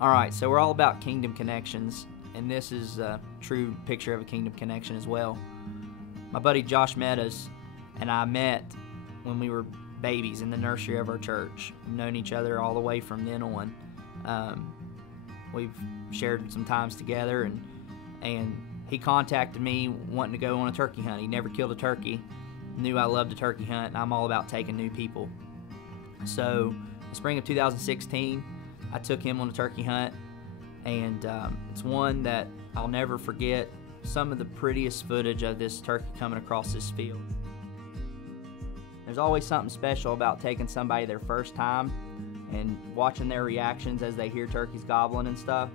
Alright, so we're all about kingdom connections, and this is a true picture of a kingdom connection as well. My buddy Josh Meadows and I met when we were babies in the nursery of our church. We've known each other all the way from then on. We've shared some times together, and he contacted me wanting to go on a turkey hunt. He never killed a turkey, knew I loved a turkey hunt, and I'm all about taking new people. So, the spring of 2016, I took him on a turkey hunt, and it's one that I'll never forget. Some of the prettiest footage of this turkey coming across this field. There's always something special about taking somebody their first time and watching their reactions as they hear turkeys gobbling and stuff.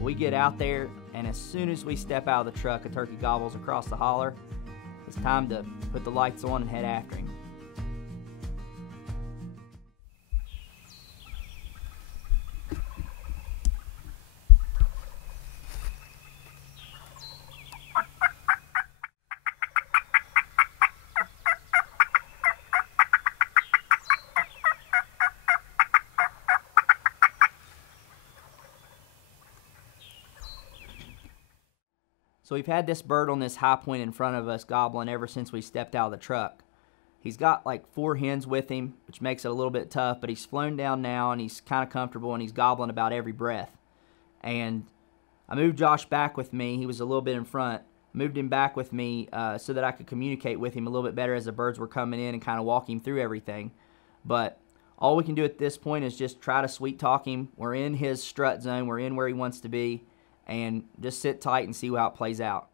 We get out there, and as soon as we step out of the truck, a turkey gobbles across the holler. It's time to put the lights on and head after him. So we've had this bird on this high point in front of us gobbling ever since we stepped out of the truck. He's got like 4 hens with him, which makes it a little bit tough, but he's flown down now and he's kind of comfortable and he's gobbling about every breath. And I moved Josh back with me. He was a little bit in front. Moved him back with me so that I could communicate with him a little bit better as the birds were coming in and kind of walk him through everything. But all we can do at this point is just try to sweet talk him. We're in his strut zone. We're in where he wants to be. And just sit tight and see how it plays out.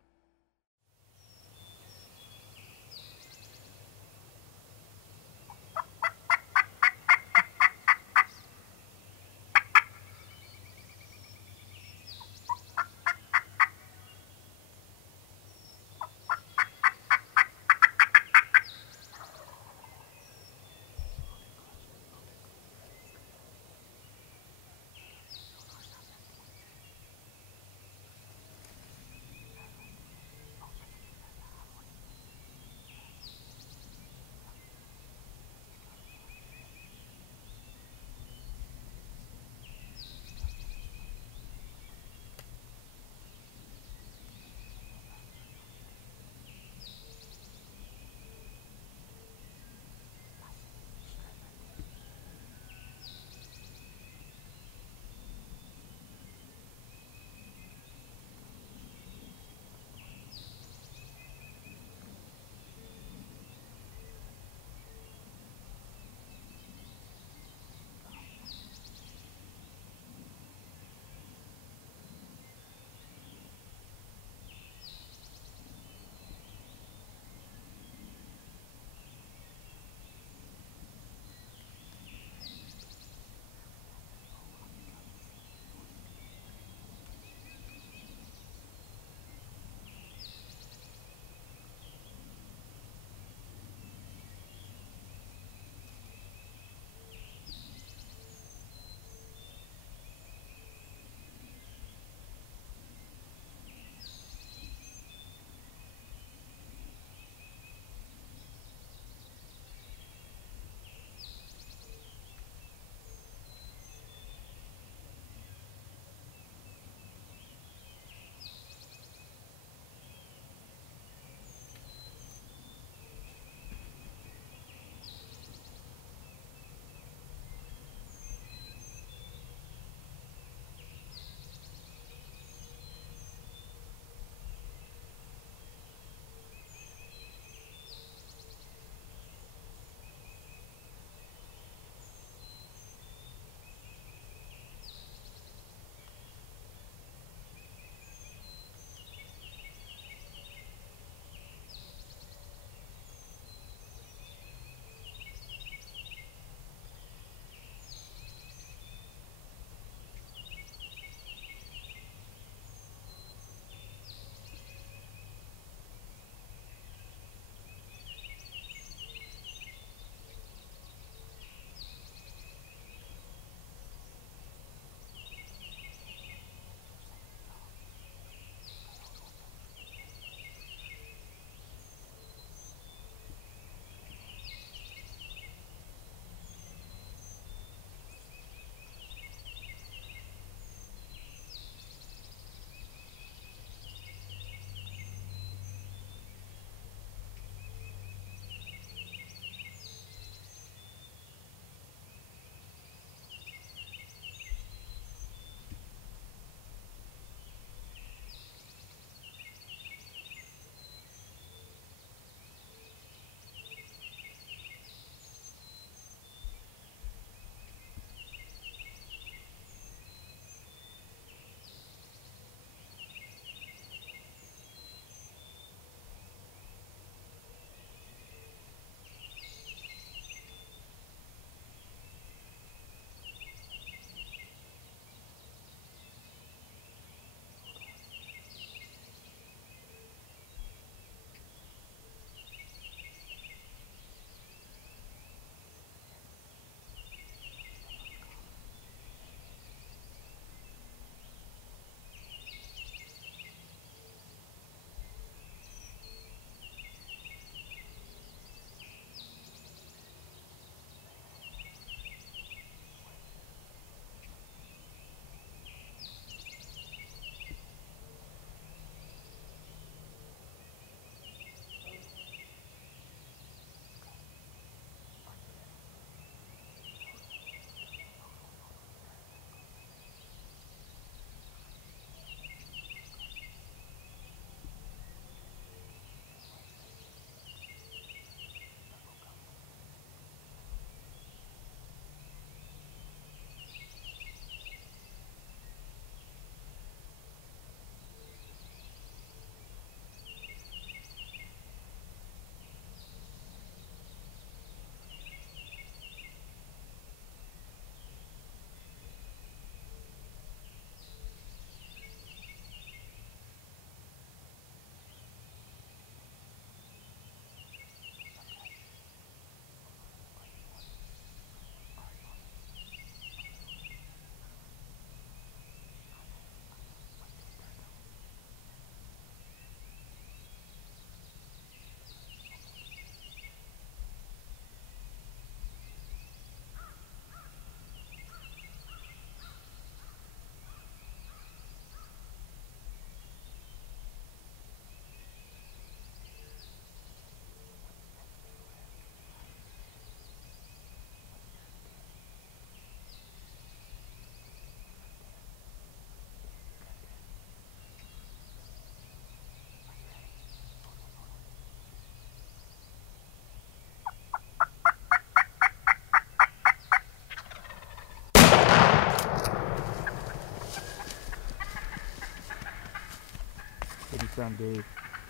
Pretty son, dude.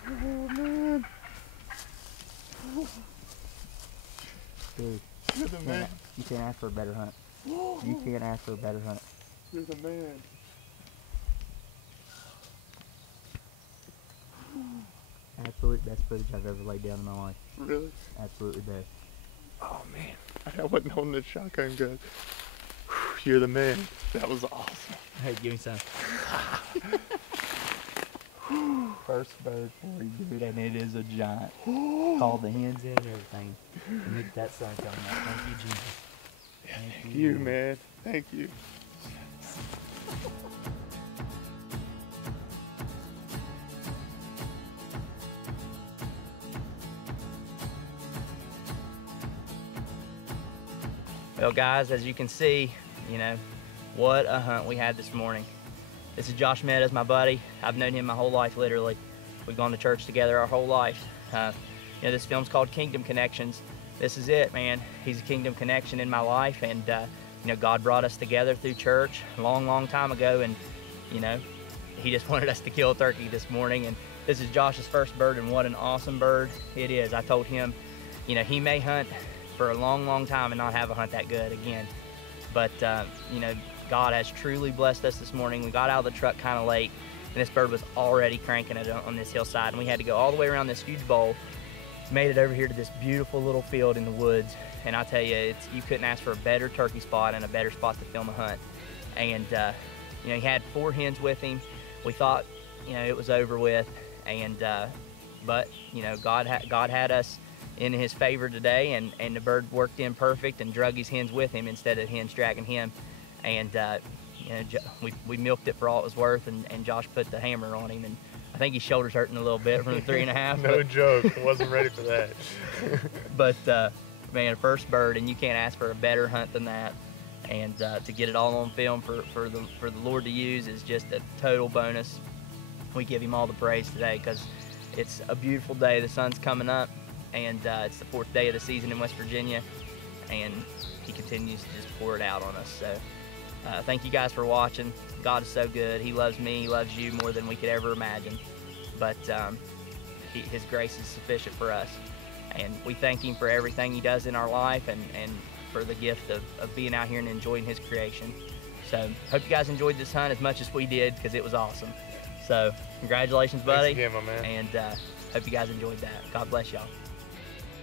Oh, man. Dude, You're the man. you can't ask for a better hunt. You can't ask for a better hunt. You're the man. Absolute best footage I've ever laid down in my life. Really? Absolutely best. Oh, man. I wasn't holding the shotgun gun. You're the man. That was awesome. Hey, give me some. First bird for you, dude, and it is a giant. Called the hens in and everything. And look at that sun coming out. Thank you, Jesus. Thank you, man. Thank you. Well, guys, as you can see, you know, what a hunt we had this morning. This is Josh Meadows, my buddy. I've known him my whole life, literally. We've gone to church together our whole life. You know, this film's called Kingdom Connections. This is it, man. He's a kingdom connection in my life, and you know, God brought us together through church a long, long time ago, and you know, he just wanted us to kill a turkey this morning, and this is Josh's first bird, and what an awesome bird it is. I told him, you know, he may hunt for a long, long time and not have a hunt that good again, but you know, God has truly blessed us this morning. We got out of the truck kind of late, and this bird was already cranking it on this hillside, and we had to go all the way around this huge bowl. Made it over here to this beautiful little field in the woods, and I tell you, you couldn't ask for a better turkey spot and a better spot to film a hunt. And you know, he had 4 hens with him. We thought, you know, it was over with, and but you know, God had us in his favor today, and the bird worked in perfect and drug his hens with him instead of hens dragging him. And you know, we milked it for all it was worth, and Josh put the hammer on him, and I think his shoulder's hurting a little bit from the 3.5. No joke, I wasn't ready for that. But man, first bird, and you can't ask for a better hunt than that. And to get it all on film for the Lord to use is just a total bonus. We give him all the praise today because it's a beautiful day. The sun's coming up, and it's the 4th day of the season in West Virginia, and he continues to just pour it out on us. So thank you guys for watching. God is so good. He loves me, he loves you more than we could ever imagine. But his grace is sufficient for us. And we thank him for everything he does in our life, and for the gift of being out here and enjoying his creation. So hope you guys enjoyed this hunt as much as we did, because it was awesome. So congratulations, buddy. Thanks again, my man. And hope you guys enjoyed that. God bless y'all.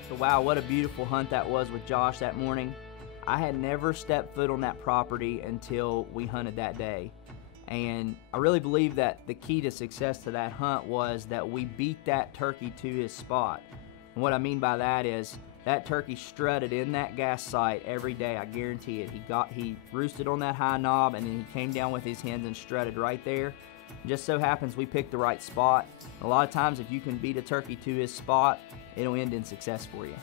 So wow, what a beautiful hunt that was with Josh that morning. I had never stepped foot on that property until we hunted that day. And I really believe that the key to success to that hunt was that we beat that turkey to his spot. And what I mean by that is that turkey strutted in that gas site every day, I guarantee it. He roosted on that high knob, and then he came down with his hens and strutted right there. It just so happens we picked the right spot. A lot of times if you can beat a turkey to his spot, it'll end in success for you.